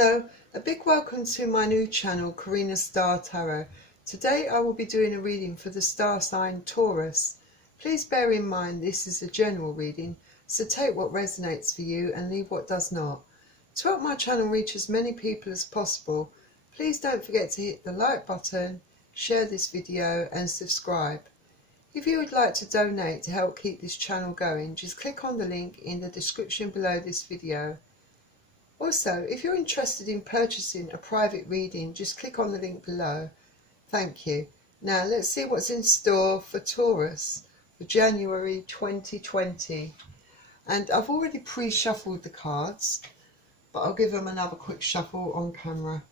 Hello, a big welcome to my new channel, Karina Star Tarot. Today I will be doing a reading for the star sign Taurus. Please bear in mind this is a general reading, so take what resonates for you and leave what does not. To help my channel reach as many people as possible, please don't forget to hit the like button, share this video and subscribe. If you would like to donate to help keep this channel going, just click on the link in the description below this video. Also, if you're interested in purchasing a private reading, just click on the link below. Thank you. Now let's see what's in store for Taurus for January 2020. And I've already pre-shuffled the cards, but I'll give them another quick shuffle on camera.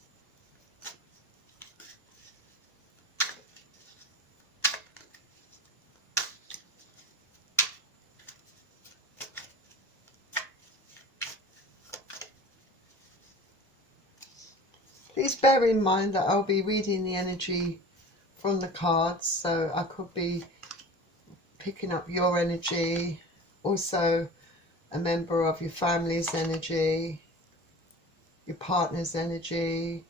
Please bear in mind that I'll be reading the energy from the cards, so I could be picking up your energy, also a member of your family's energy, your partner's energy,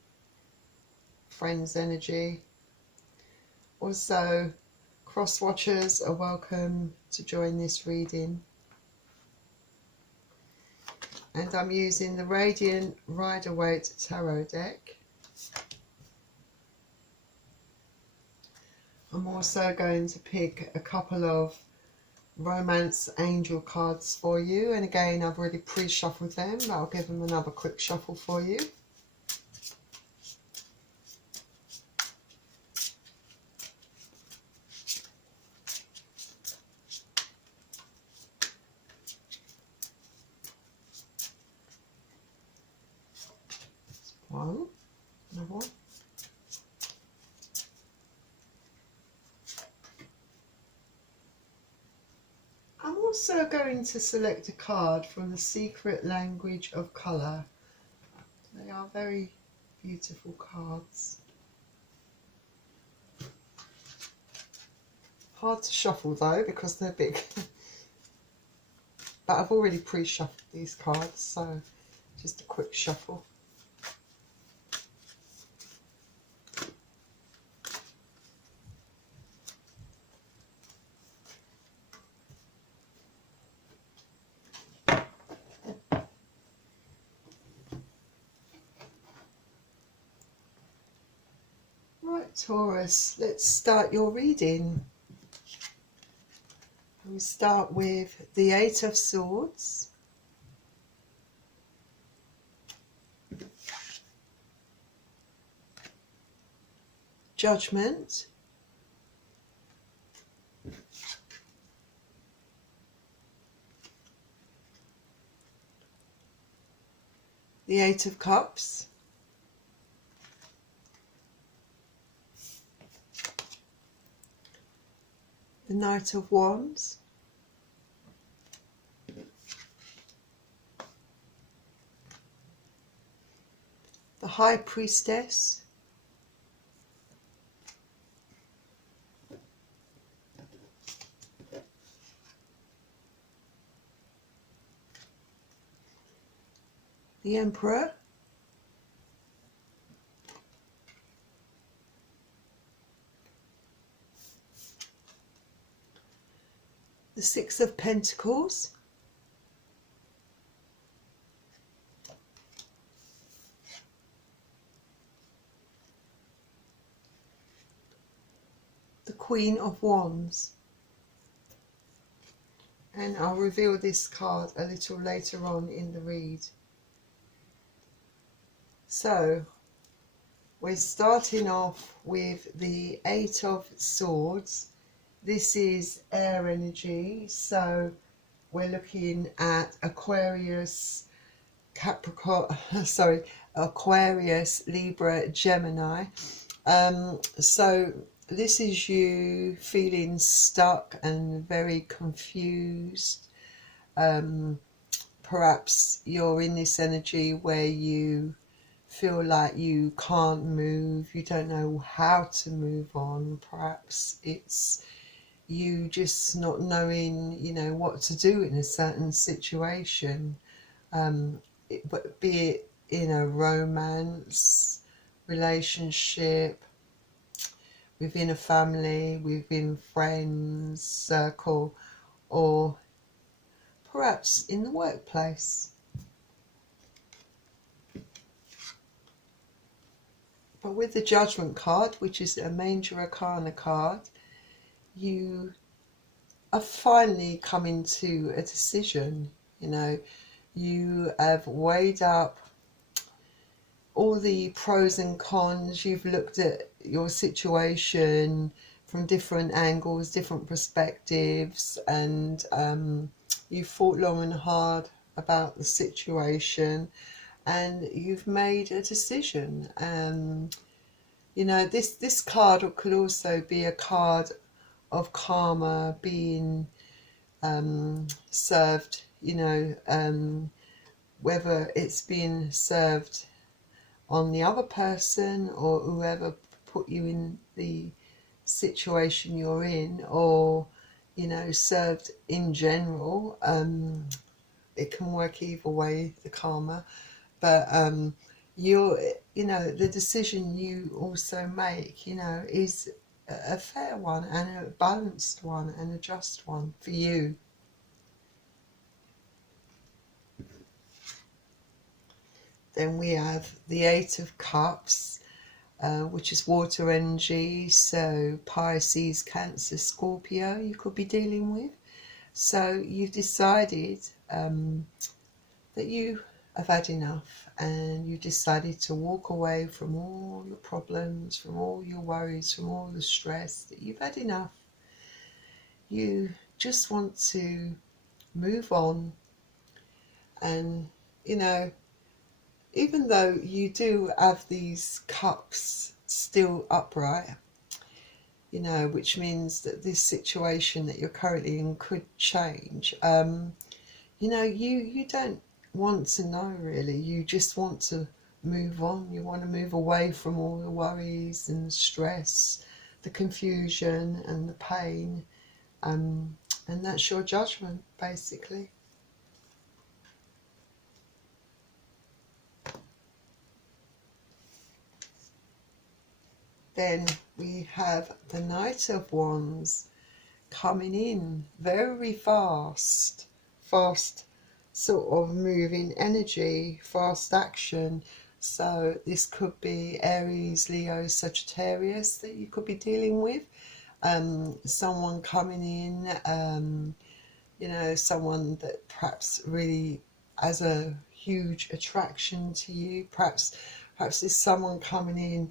friend's energy. Also, cross watchers are welcome to join this reading. And I'm using the Radiant Rider-Waite Tarot deck. I'm also going to pick a couple of Romance Angel cards for you. And again, I've already pre-shuffled them, but I'll give them another quick shuffle for you. One, another one. I'm also going to select a card from the Secret Language of Colour. They are very beautiful cards. Hard to shuffle though because they're big. But I've already pre-shuffled these cards, so just a quick shuffle. Right, Taurus, let's start your reading. We start with the Eight of Swords, Judgment, the Eight of Cups, the Knight of Wands, the High Priestess, the Emperor, the Six of Pentacles, the Queen of Wands. And I'll reveal this card a little later on in the read. So we're starting off with the Eight of Swords. This is air energy, so we're looking at Aquarius, Capricorn, sorry, Aquarius, Libra, Gemini. So this is you feeling stuck and very confused. Perhaps you're in this energy where you feel like you can't move, you don't know how to move on. Perhaps it's you just not knowing, you know, what to do in a certain situation. But be it in a romance, relationship, within a family, within friends, circle, or perhaps in the workplace. But with the Judgment card, which is a Major Arcana card, you are finally coming to a decision. You know, you have weighed up all the pros and cons. You've looked at your situation from different angles, different perspectives, and you've thought long and hard about the situation, and you've made a decision. You know, this card could also be a card of karma being served, you know, whether it's being served on the other person or whoever put you in the situation you're in, or, you know, served in general. It can work either way, the karma. But you know, the decision you also make, you know, is a fair one and a balanced one and a just one for you. Then we have the Eight of Cups, which is water energy, so Pisces, Cancer, Scorpio you could be dealing with. So you've decided that you have had enough, and you decided to walk away from all your problems, from all your worries, from all the stress, that you've had enough. You just want to move on. And, you know, even though you do have these cups still upright, you know, which means that this situation that you're currently in could change, you know, you don't want to know, really. You just want to move on. You want to move away from all the worries and the stress, the confusion and the pain, and that's your judgment, basically. Then we have the Knight of Wands coming in very fast sort of moving energy, fast action. So this could be Aries, Leo, Sagittarius that you could be dealing with. Someone coming in, you know, someone that perhaps really has a huge attraction to you. Perhaps there's someone coming in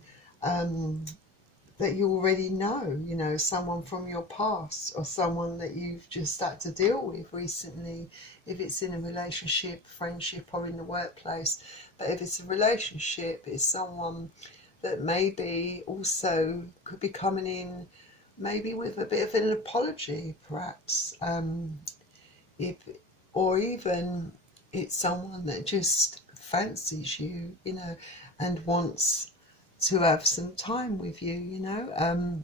that you already know, you know, someone from your past, or someone that you've just had to deal with recently, if it's in a relationship, friendship, or in the workplace. But if it's a relationship, it's someone that maybe also could be coming in maybe with a bit of an apology, perhaps, or even it's someone that just fancies you, you know, and wants to have some time with you, you know.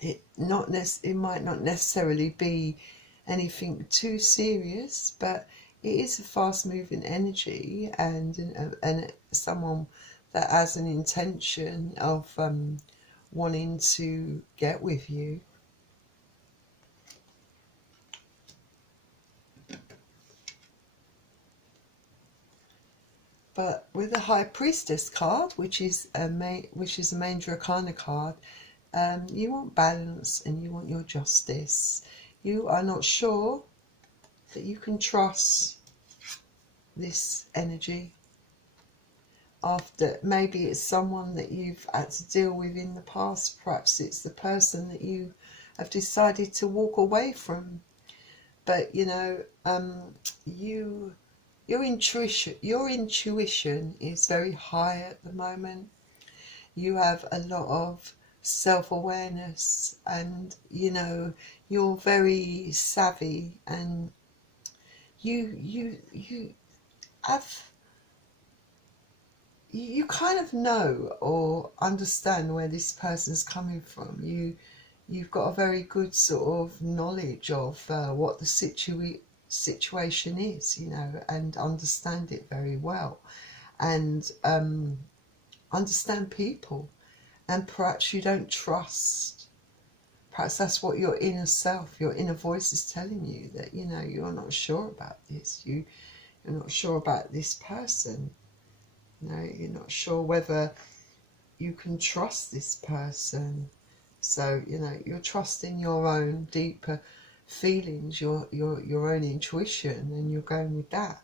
It might not necessarily be anything too serious, but it is a fast moving energy, and someone that has an intention of wanting to get with you. But with the High Priestess card, which is a Major Arcana card, you want balance and you want your justice. You are not sure that you can trust this energy. After, maybe it's someone that you've had to deal with in the past. Perhaps it's the person that you have decided to walk away from. But, you know, your intuition is very high at the moment. You have a lot of self-awareness, and, you know, you're very savvy, and you kind of know or understand where this person's coming from. You've got a very good sort of knowledge of what the situation is, you know, and understand it very well. and understand people, and perhaps you don't trust. Perhaps that's what your inner self, your inner voice is telling you, that, you know, you're not sure about this. You're not sure about this person. You know, you're not sure whether you can trust this person. So, you know, you're trusting your own deeper feelings, your own intuition, and you're going with that.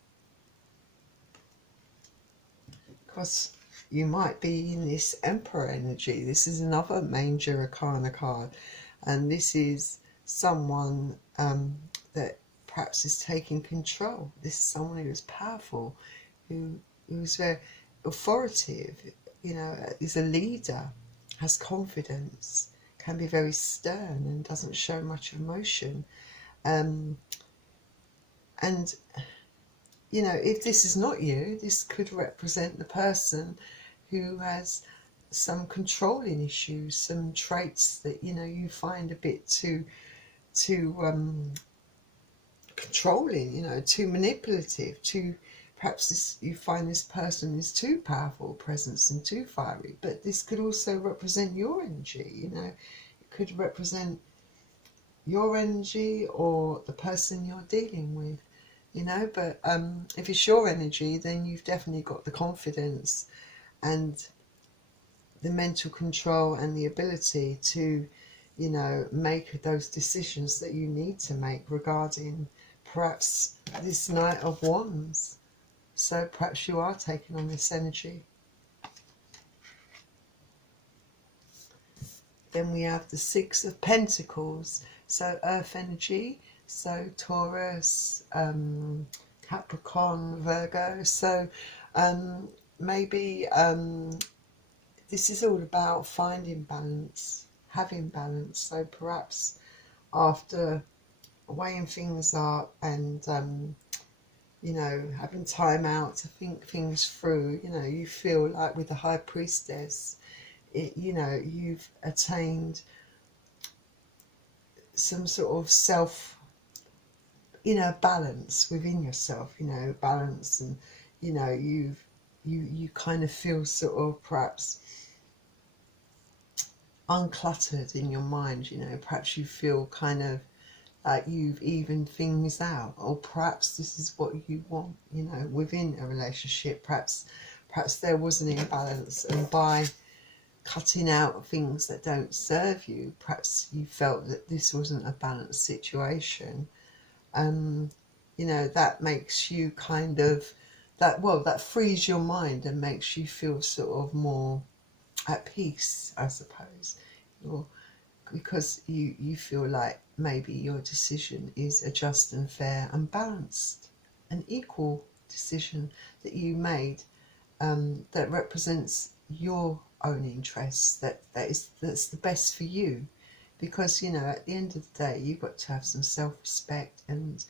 Because you might be in this Emperor energy. This is another major arcana card, and this is someone that perhaps is taking control. This is someone who is powerful, who's very authoritative, you know, is a leader, has confidence, can be very stern and doesn't show much emotion. And, you know, if this is not you, this could represent the person who has some controlling issues, some traits that, you know, you find a bit too controlling, you know, too manipulative, too, perhaps you find this person is too powerful presence and too fiery. But this could also represent your energy, you know. It could represent your energy or the person you're dealing with, you know. But if it's your energy, then you've definitely got the confidence and the mental control and the ability to, you know, make those decisions that you need to make regarding perhaps this Knight of Wands. So perhaps you are taking on this energy. Then we have the Six of Pentacles, so Earth energy, so Taurus, Capricorn, Virgo. So maybe this is all about finding balance, having balance. So perhaps after weighing things up and you know, having time out to think things through, you know, you feel like with the High Priestess, you know, you've attained some sort of self, you know, balance within yourself, you know, balance, and, you know, you kind of feel sort of perhaps uncluttered in your mind, you know, perhaps you feel kind of like you've evened things out, or perhaps this is what you want, you know, within a relationship. Perhaps there was an imbalance, and by cutting out things that don't serve you, perhaps you felt that this wasn't a balanced situation. You know, that makes you kind of, that frees your mind and makes you feel sort of more at peace, I suppose. Because you feel like maybe your decision is a just and fair and balanced and equal decision that you made, that represents your own interests, that's the best for you. Because, you know, at the end of the day, you've got to have some self-respect, and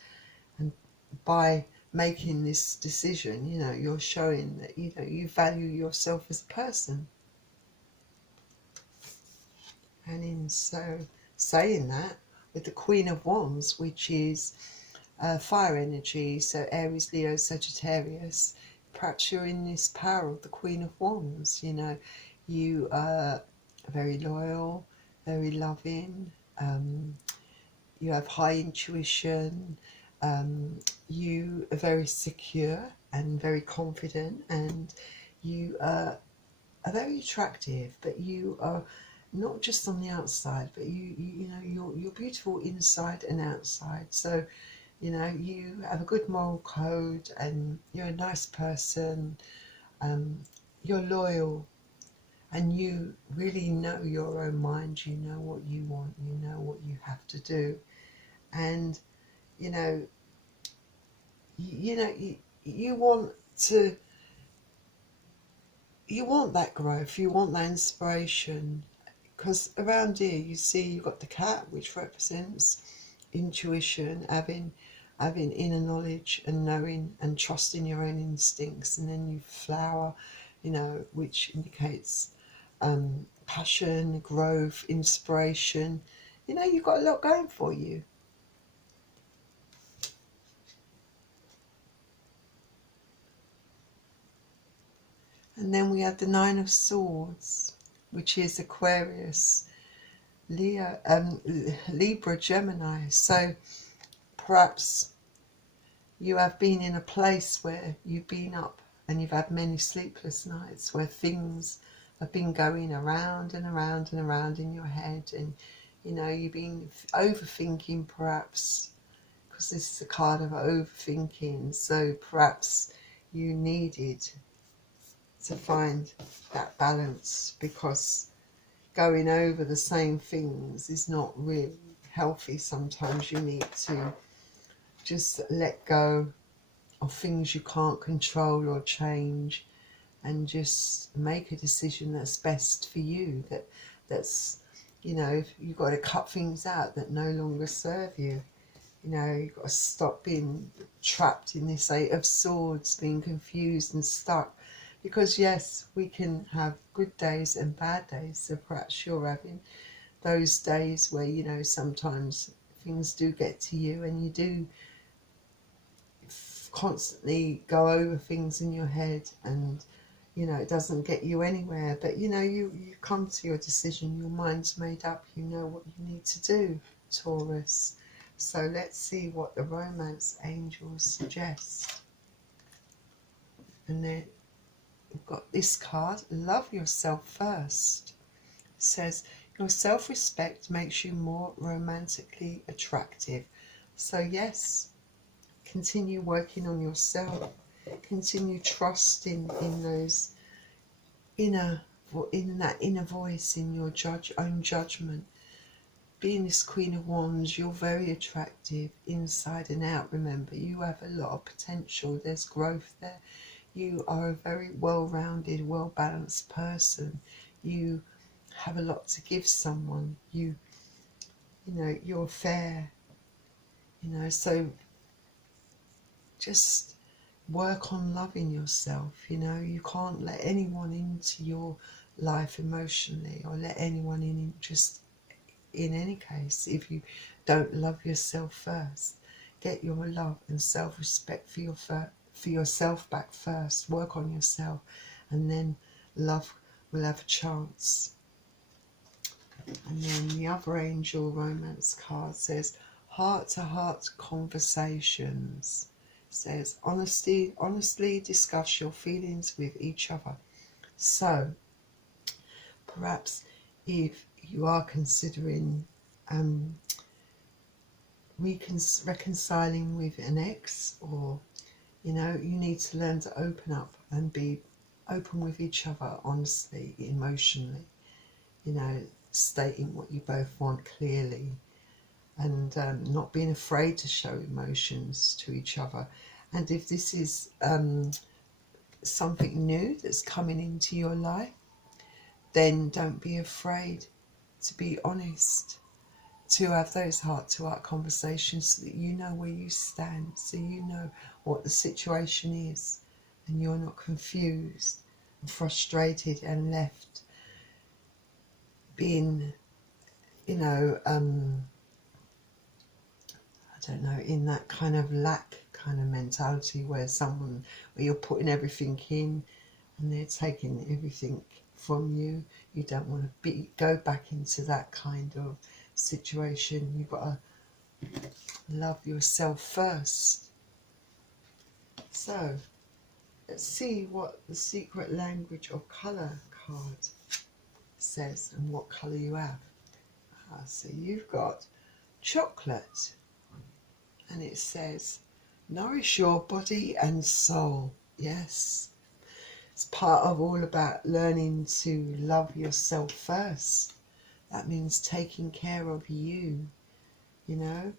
by making this decision, you know, you're showing that, you know, you value yourself as a person. And in saying that, with the Queen of Wands, which is fire energy, so Aries, Leo, Sagittarius, perhaps you're in this power of the Queen of Wands. You know, you are very loyal, very loving, you have high intuition, you are very secure and very confident, and you are very attractive, but you are not just on the outside, but you know, you're beautiful inside and outside. So, you know, you have a good moral code, and you're a nice person, you're loyal, and you really know your own mind. You know what you want, you know what you have to do, and you know, you want to, you want that growth, you want that inspiration. Because around here you see you've got the cat, which represents intuition, having inner knowledge and knowing and trusting your own instincts. And then you flower, you know, which indicates passion, growth, inspiration. You know, you've got a lot going for you. And then we have the Nine of Swords, which is Aquarius, Libra, Gemini. So perhaps you have been in a place where you've been up and you've had many sleepless nights, where things have been going around and around and around in your head, and you know you've been overthinking, perhaps, because this is a card of overthinking. So perhaps you needed to find that balance, because going over the same things is not really healthy. Sometimes you need to just let go of things you can't control or change, and just make a decision that's best for you, that's, you know, you've got to cut things out that no longer serve you. You know, you've got to stop being trapped in this Eight of Swords, being confused and stuck. Because yes, we can have good days and bad days. So perhaps you're having those days where, you know, sometimes things do get to you and you do constantly go over things in your head, and you know it doesn't get you anywhere. But you know, you come to your decision, your mind's made up, you know what you need to do, Taurus. So let's see what the romance angels suggest. And then we've got this card, Love Yourself First. It says, your self-respect makes you more romantically attractive. So yes, continue working on yourself. Continue trusting in those in that inner voice, in your own judgment. Being this Queen of Wands, you're very attractive inside and out. Remember, you have a lot of potential. There's growth there. You are a very well-rounded, well-balanced person. You have a lot to give someone. You know, you're fair. You know, so just work on loving yourself. You know, you can't let anyone into your life emotionally, or let anyone in just in any case, if you don't love yourself first. Get your love and self-respect for yourself back first. Work on yourself, and then love will have a chance. And then the other angel romance card says, heart-to-heart conversations. It says, honestly discuss your feelings with each other. So perhaps if you are considering reconciling with an ex, or you know, you need to learn to open up and be open with each other, honestly, emotionally, you know, stating what you both want clearly, and not being afraid to show emotions to each other. And if this is something new that's coming into your life, then don't be afraid to be honest, to have those heart-to-heart conversations, so that you know where you stand, so you know what the situation is, and you're not confused and frustrated and left being, you know, I don't know, in that kind of lack kind of mentality, where you're putting everything in and they're taking everything from you. You don't want to go back into that kind of situation. You've got to love yourself first. So let's see what the secret language of colour card says and what colour you have. So you've got chocolate, and it says, nourish your body and soul. Yes, it's part of all about learning to love yourself first. That means taking care of you, you know.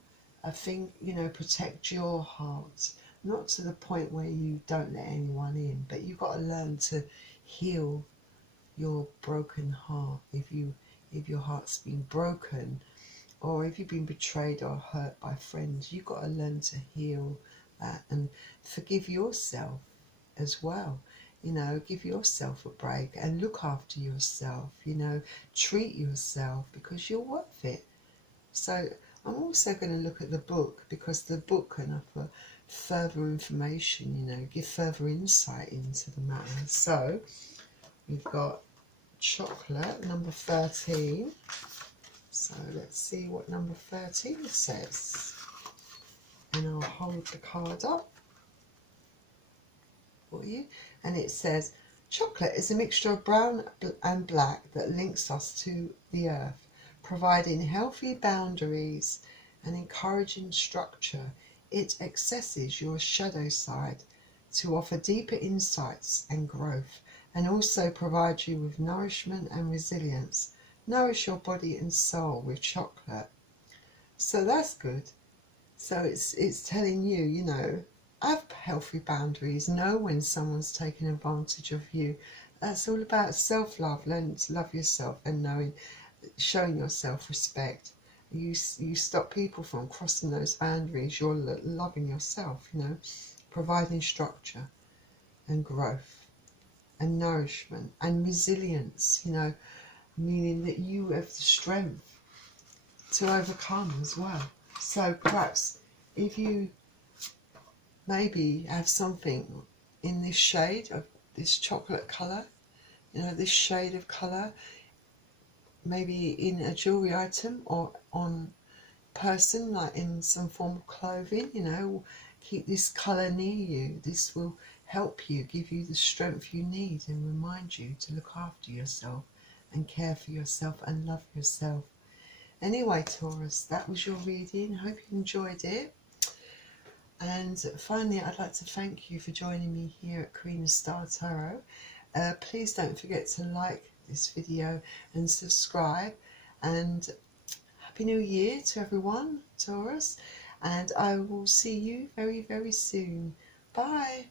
I think, you know, protect your heart, not to the point where you don't let anyone in, but you've got to learn to heal your broken heart. If your heart's been broken, or if you've been betrayed or hurt by friends, you've got to learn to heal that and forgive yourself as well. You know, give yourself a break and look after yourself, you know, treat yourself, because you're worth it. So I'm also going to look at the book, because the book can offer further information, you know, give further insight into the matter. So we've got chocolate, number 13. So let's see what number 13 says. And I'll hold the card up for you. And it says, chocolate is a mixture of brown and black that links us to the earth, providing healthy boundaries and encouraging structure. It accesses your shadow side to offer deeper insights and growth, and also provide you with nourishment and resilience. Nourish your body and soul with chocolate. So that's good. So it's telling you, you know, have healthy boundaries. Know when someone's taking advantage of you. That's all about self-love. Learn to love yourself and knowing, showing yourself respect. You stop people from crossing those boundaries. You're loving yourself, you know, providing structure and growth and nourishment and resilience, you know, meaning that you have the strength to overcome as well. So perhaps if you maybe have something in this shade of this chocolate colour, you know, this shade of colour, maybe in a jewellery item or on person, like in some form of clothing, you know, keep this colour near you. This will help you, give you the strength you need, and remind you to look after yourself and care for yourself and love yourself. Anyway, Taurus, that was your reading. Hope you enjoyed it. And finally, I'd like to thank you for joining me here at Karina Star Tarot. Please don't forget to like this video and subscribe. And Happy New Year to everyone, Taurus. And I will see you very, very soon. Bye.